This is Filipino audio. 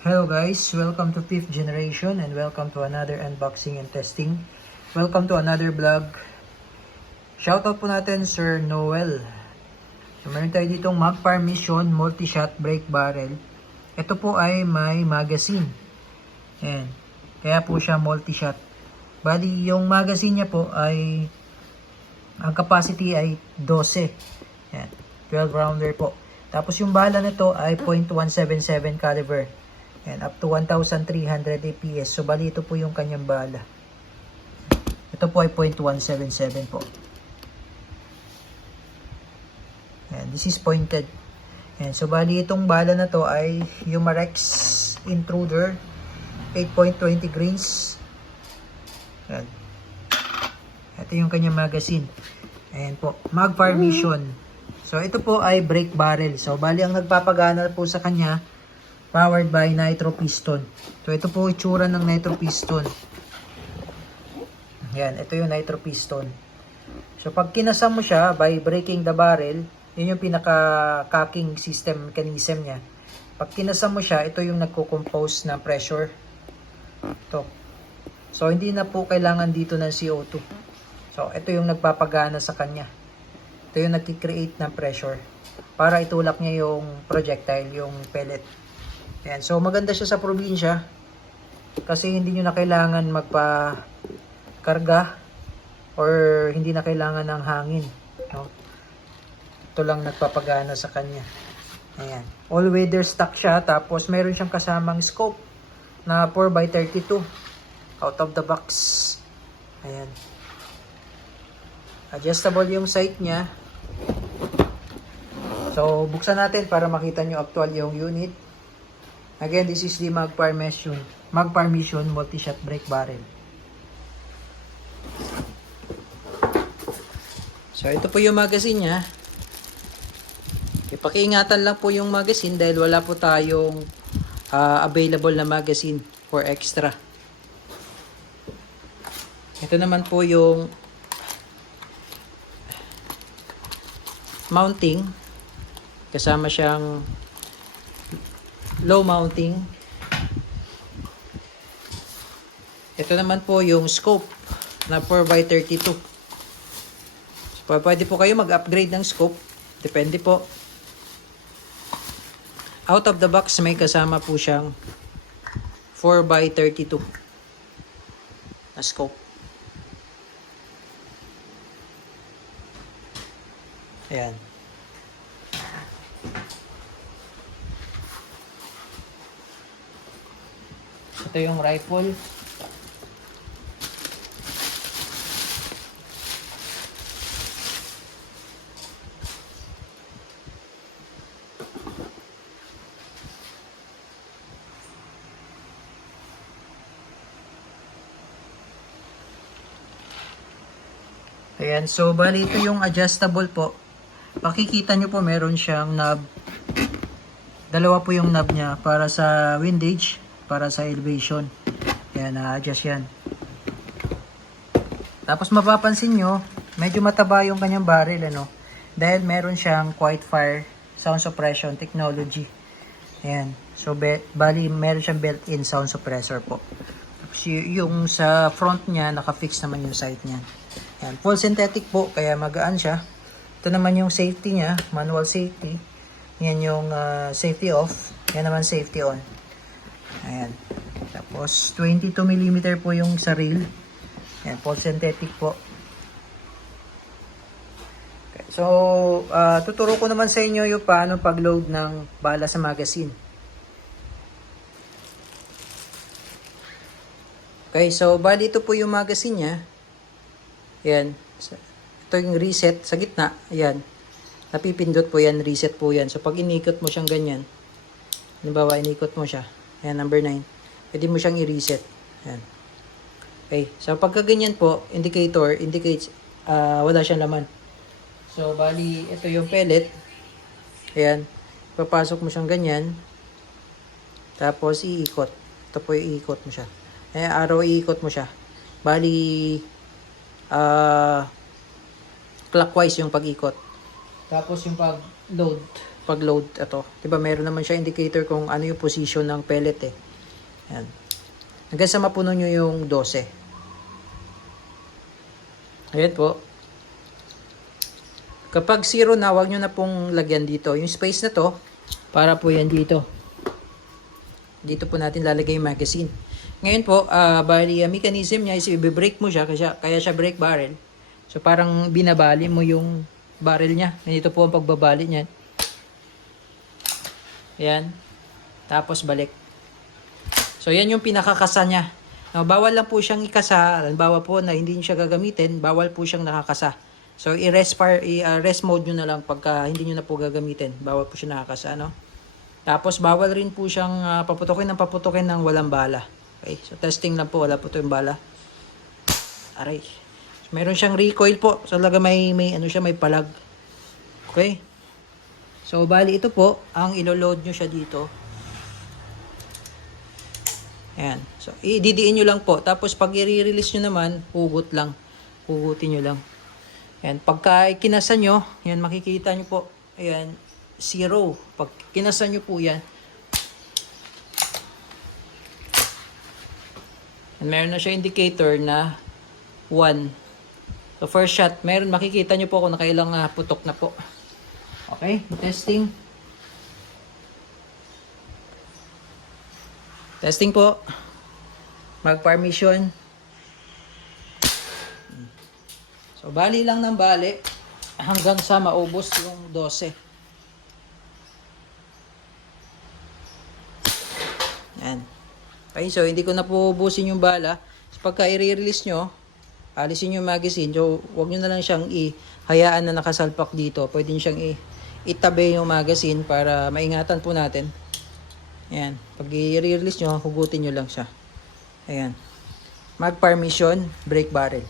Hello guys, welcome to 5th generation and welcome to another unboxing and testing. Welcome to another vlog. Shoutout po natin Sir Noel. So meron tayo ditong Magpar Mission Multi-Shot Brake Barrel. Ito po ay may magazine. Ayan. Kaya po siya multi-shot. Bali, yung magazine niya po ay ang capacity ay 12. Ayan. 12 rounder po. Tapos yung bala nito ay .177 caliber. And up to 1,300 APS. So, bali ito po yung kanyang bala. Ito po ay .177 po. And this is pointed. And so, bali itong bala na to ay Umarex Intruder 8.20 grains. Ayan. Ito yung kanyang magazine. Ayan po. Magpar Mission. So, ito po ay brake barrel. So, bali ang nagpapagana po sa kanya powered by nitro piston. So, ito po itsura ng nitro piston. Yan, ito yung nitro piston. So, pag kinasam mo siya by breaking the barrel, yun yung pinaka-cocking system mechanism niya. Pag kinasam mo siya, ito yung nagko-compose ng pressure. Ito. So, hindi na po kailangan dito ng CO2. So, ito yung nagpapagana sa kanya. Ito yung nagki-create ng pressure para itulak niya yung projectile, yung pellet. Ayan, so maganda siya sa probinsya kasi hindi nyo na kailangan magpa-karga or hindi na kailangan ng hangin. No? Ito lang nagpapagana sa kanya. Ayan. All-weather stock siya, tapos meron siyang kasamang scope na 4x32 out of the box. Ayan. Adjustable yung sight niya. So, buksan natin para makita nyo actual yung unit. Again, this is the Magpar Mission Multi-Shot Brake Barrel. So, ito po yung magazine niya. Ipakiingatan lang po yung magazine dahil wala po tayong available na magazine for extra. Ito naman po yung mounting. Kasama siyang low mounting. Ito naman po yung scope na 4x32. So, pwede po kayo mag-upgrade ng scope. Depende po. Out of the box, may kasama po siyang 4x32 na scope. Ayan. Ito yung rifle. Ayan, so bali ito yung adjustable po. Makikita nyo po meron siyang knob. Dalawa po yung knob niya para sa windage, para sa elevation. Ayan, na-adjust yan. Tapos mapapansin nyo, medyo mataba yung kanyang barrel, ano? Dahil meron siyang quiet fire sound suppression technology. Ayan. So, bali, meron siyang built-in sound suppressor po. Tapos yung sa front niya, naka-fix naman yung sight niya. Ayan. Full synthetic po, kaya magaan siya. Ito naman yung safety niya, manual safety. Yan yung safety off. Yan naman safety on. Ayan. Tapos 22mm po yung sa rail. Ayan, full synthetic po. Okay. So, tuturo ko naman sa inyo yung paano pag-load ng bala sa magazine. Okay, so bali ito po yung magazine niya. Ayan. Ito yung reset sa gitna. Ayan. Napipindot po yan, reset po yan. So, pag inikot mo siyang ganyan, halimbawa, inikot mo siya. Ayan, number 9. Pwede mo siyang i-reset. Ayan. Okay. So, pagka ganyan po, indicator, indicates wala siyang laman. So, bali, ito yung pellet. Ayan. Papasok mo siyang ganyan. Tapos, iikot. Ito po yung iikot mo siya. Ayan, araw, iikot mo siya. Bali, clockwise yung pag-ikot. Tapos yung pag-load, pag-load ito. Diba meron naman siya indicator kung ano yung position ng pellet eh. Ayan. Hanggang sa mapuno nyo yung 12. Ayan po. Kapag 0 na, huwag nyo na pong lagyan dito. Yung space na to, para po yan dito. Dito po natin lalagay yung magazine. Ngayon po, bali, mechanism niya is i-break mo siya, kaya siya brake barrel. So parang binabali mo yung barrel niya. Ganito po ang pagbabali niyan. Ayan. Tapos balik. So yan yung pinakakasa niya. Now, bawal lang po siyang ikasa. Halimbawa po na hindi niyo siya gagamitin, bawal po siyang nakakasa. So i-rest mode nyo na lang pagka hindi nyo na po gagamitin. Bawal po siya nakakasa, no? Tapos bawal rin po siyang paputukin ng walang bala. Okay, so testing lang po, wala po ito yung bala. Aray. So, meron siyang recoil po. So talaga may ano siya, may palag. Okay. So bali ito po, ang ilo-load nyo siya dito. Ayan. So ididiin nyo lang po. Tapos pag i-release nyo naman, hugot lang. Hugutin nyo lang. Ayan. Pagka kinasan nyo, yan makikita nyo po. Ayan. 0. Pag kinasan nyo po yan, and meron na siya indicator na 1. So first shot, meron makikita nyo po kung nakailang putok na po. Okay, testing. Testing po. Mag-permission. So bali lang ng bali hanggang sa maubos yung 12. Yan. Okay, so hindi ko na po ubusin yung bala. So, pagka i-release nyo, alisin yung magazine. So, huwag nyo na lang siyang ihayaan na nakasalpak dito. Pwede nyo siyang itabi yung magazine para maingatan po natin. Ayan. Pag i-release nyo, hugutin nyo lang siya. Ayan. Mag-permission, brake barrel.